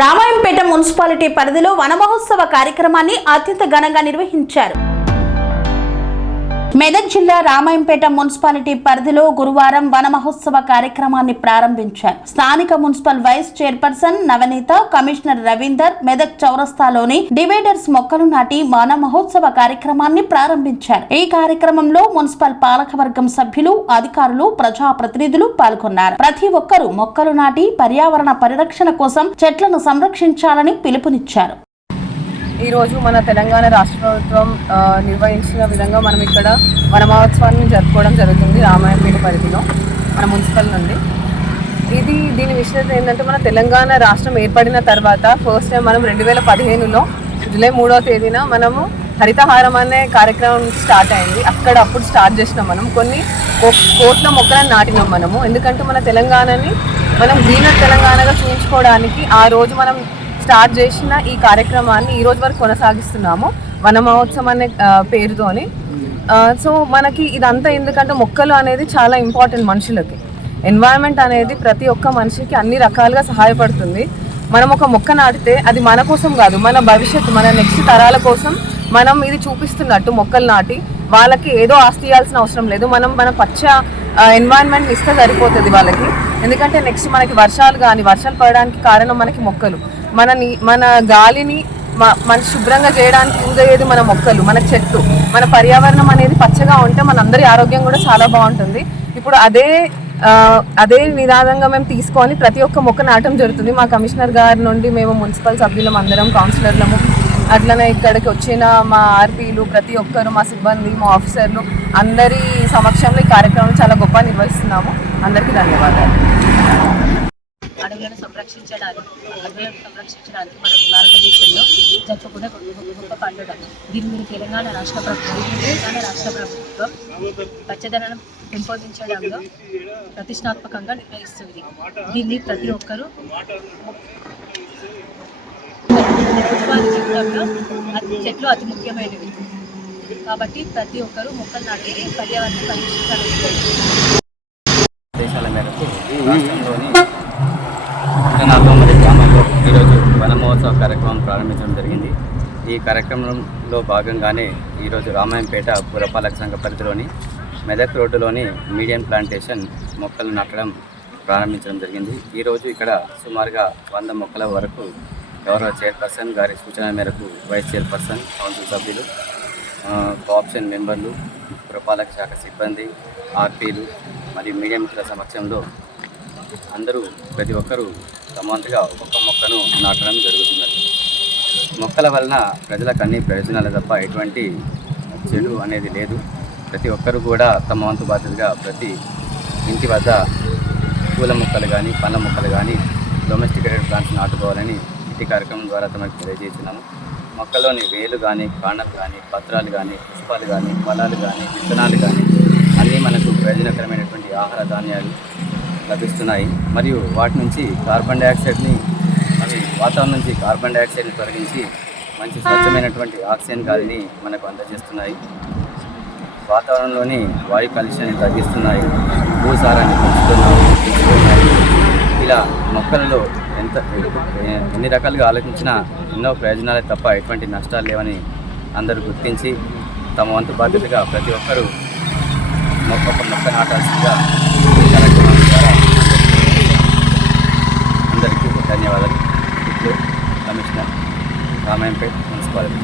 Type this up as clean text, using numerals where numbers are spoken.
Ramayampet municipality పరిధిలో వన మహోత్సవ కార్యక్రమాన్ని అత్యంత ఘనంగా నిర్వహించారు. మెదక్ జిల్లా రామాయంపేట మున్సిపాలిటీ పరిధిలో గురువారం వన మహోత్సవ కార్యక్రమాన్ని ప్రారంభించారు. స్థానిక మున్సిపల్ వైస్ చైర్పర్సన్ నవనీత, కమిషనర్ రవీందర్ మెదక్ చౌరస్తాలోని డివైడర్స్ మొక్కలు నాటి వన మహోత్సవ కార్యక్రమాన్ని ప్రారంభించారు. ఈ కార్యక్రమంలో మున్సిపల్ పాలకవర్గం సభ్యులు, అధికారులు, ప్రజాప్రతినిధులు పాల్గొన్నారు. ప్రతి ఒక్కరూ మొక్కలు నాటి పర్యావరణ పరిరక్షణ కోసం చెట్లను సంరక్షించాలని పిలుపునిచ్చారు. ఈరోజు మన తెలంగాణ రాష్ట్ర ప్రభుత్వం నిర్వహించిన విధంగా మనం ఇక్కడ వన మహోత్సవాన్ని జరుపుకోవడం జరుగుతుంది రామాయంపేట పరిధిలో మన మున్సిపల్ నుండి. దీని విశేషత ఏంటంటే మన తెలంగాణ రాష్ట్రం ఏర్పడిన తర్వాత ఫస్ట్ టైం మనం 2015లో జూలై 3వ తేదీన మనము హరితహారం అనే కార్యక్రమం స్టార్ట్ అయింది. అప్పుడు స్టార్ట్ చేసినాం. మనం కొన్ని కోట్ల మొక్కలను నాటినాం మనము. ఎందుకంటే మన తెలంగాణని మనం గ్రీనర్ తెలంగాణగా చూపించుకోవడానికి ఆ రోజు మనం స్టార్ట్ చేసిన ఈ కార్యక్రమాన్ని ఈ రోజు వరకు కొనసాగిస్తున్నాము వన మహోత్సవం అనే పేరుతోని. సో మనకి ఇదంతా ఎందుకంటే మొక్కలు అనేది చాలా ఇంపార్టెంట్ మనుషులకి. ఎన్వైరన్మెంట్ అనేది ప్రతి ఒక్క మనిషికి అన్ని రకాలుగా సహాయపడుతుంది. మనం ఒక మొక్క నాటితే అది మన కోసం కాదు, మన భవిష్యత్తు, మన నెక్స్ట్ తరాల కోసం మనం ఇది చూపిస్తున్నట్టు మొక్కలు నాటి వాళ్ళకి ఏదో ఆస్తి ఇవ్వాల్సిన అవసరం లేదు. మన పచ్చ ఎన్వైరన్మెంట్ ఇస్తే సరిపోతుంది వాళ్ళకి. ఎందుకంటే నెక్స్ట్ మనకి వర్షాలు పడడానికి కారణం మనకి మొక్కలు. మన గాలిని మన శుభ్రంగా చేయడానికి యూజ్ అయ్యేది మన మొక్కలు, మన చెట్టు. మన పర్యావరణం అనేది పచ్చగా ఉంటే మనందరి ఆరోగ్యం కూడా చాలా బాగుంటుంది. ఇప్పుడు అదే నిదానంగా మేము తీసుకొని ప్రతి ఒక్క మొక్క నాటం జరుగుతుంది. మా కమిషనర్ గారి నుండి మేము మున్సిపల్ సభ్యులం, అందరం కౌన్సిలర్లము, అట్లనే ఇక్కడికి వచ్చిన మా ఆర్పీలు, ప్రతి ఒక్కరు, మా సిబ్బంది, మా ఆఫీసర్లు అందరి సమక్షంలో ఈ కార్యక్రమం చాలా గొప్ప నిర్వహిస్తున్నాము. అందరికీ ధన్యవాదాలు. అడవులను సంరక్షించడానికి మన భారతదేశంలో జరుపుకునే గొప్ప పండుగ. దీన్ని తెలంగాణ రాష్ట్ర ప్రభుత్వం పచ్చదనం పెంపొందించడంలో ప్రతిష్టాత్మకంగా నిర్వహిస్తుంది. దీన్ని ప్రతి ఒక్కరూ రోజువారీ జీవితంలో చెట్లు అతి ముఖ్యమైనవి కాబట్టి ప్రతి ఒక్కరూ మొక్కలు నాటి పర్యావరణ పరిరక్షించాలని దేశాల మేరకు రాష్ట్రంలోని 149 గ్రామాల్లో ఈరోజు వన మహోత్సవ కార్యక్రమం ప్రారంభించడం జరిగింది. ఈ కార్యక్రమంలో భాగంగానే ఈరోజు రామాయంపేట పురపాలక సంఘ పరిధిలోని మెదక్ రోడ్డులోని మీడియం ప్లాంటేషన్ మొక్కలు నాటడం ప్రారంభించడం జరిగింది. ఈరోజు ఇక్కడ సుమారుగా 100 మొక్కల వరకు గౌరవ చైర్పర్సన్ గారి సూచన మేరకు వైస్ చైర్పర్సన్, కౌన్సిల్ సభ్యులు, కోఆప్షన్ మెంబర్లు, పురపాలక శాఖ సిబ్బంది, ఆర్పీలు మరియు మీడియా మిత్రుల సమక్షంలో అందరూ ప్రతి ఒక్కరూ తమ వంతుగా ఒక్కొక్క మొక్కను నాటడం జరుగుతున్నది. మొక్కల వలన ప్రజలకు అన్ని ప్రయోజనాలు తప్ప ఎటువంటి చెడు అనేది లేదు. ప్రతి ఒక్కరు కూడా తమ వంతు బాధ్యతగా ప్రతి ఇంటి వద్ద పూల మొక్కలు కానీ, పండ్ల మొక్కలు కానీ, డొమెస్టికేటెడ్ ప్లాంట్స్ నాటుకోవాలని ఈ కార్యక్రమం ద్వారా తమకు తెలియజేస్తున్నాము. మొక్కల్లోని వేలు కానీ, కాండం కానీ, పత్రాలు కానీ, పుష్పాలు కానీ, ఫలాలు కానీ, విత్తనాలు కానీ అన్నీ మనకు ప్రయోజనకరమైనటువంటి ఆహార ధాన్యాలు లభిస్తున్నాయి. మరియు వాటి నుంచి వాతావరణం నుంచి కార్బన్ డైఆక్సైడ్ని తొలగించి మంచి స్వచ్ఛమైనటువంటి ఆక్సిజన్ గాలిని మనకు అందజేస్తున్నాయి. వాతావరణంలోని వాయు కాలుష్యాన్ని తగ్గిస్తున్నాయి, భూసారాన్ని పెంచుతున్నాయి. ఇలా మొక్కలలో ఎన్ని రకాలుగా ఆలోచించినా ఎన్నో ప్రయోజనాలే తప్ప ఎటువంటి నష్టాలు లేవని అందరూ గుర్తించి తమ వంతు బాధ్యతగా ప్రతి ఒక్కరూ మొక్క నాటాల్సిందిగా కార్యక్రమం ద్వారా అందరికీ ధన్యవాదాలు. ఇప్పుడు కమిషనర్ రామాయంపేట మున్సిపాలిటీ.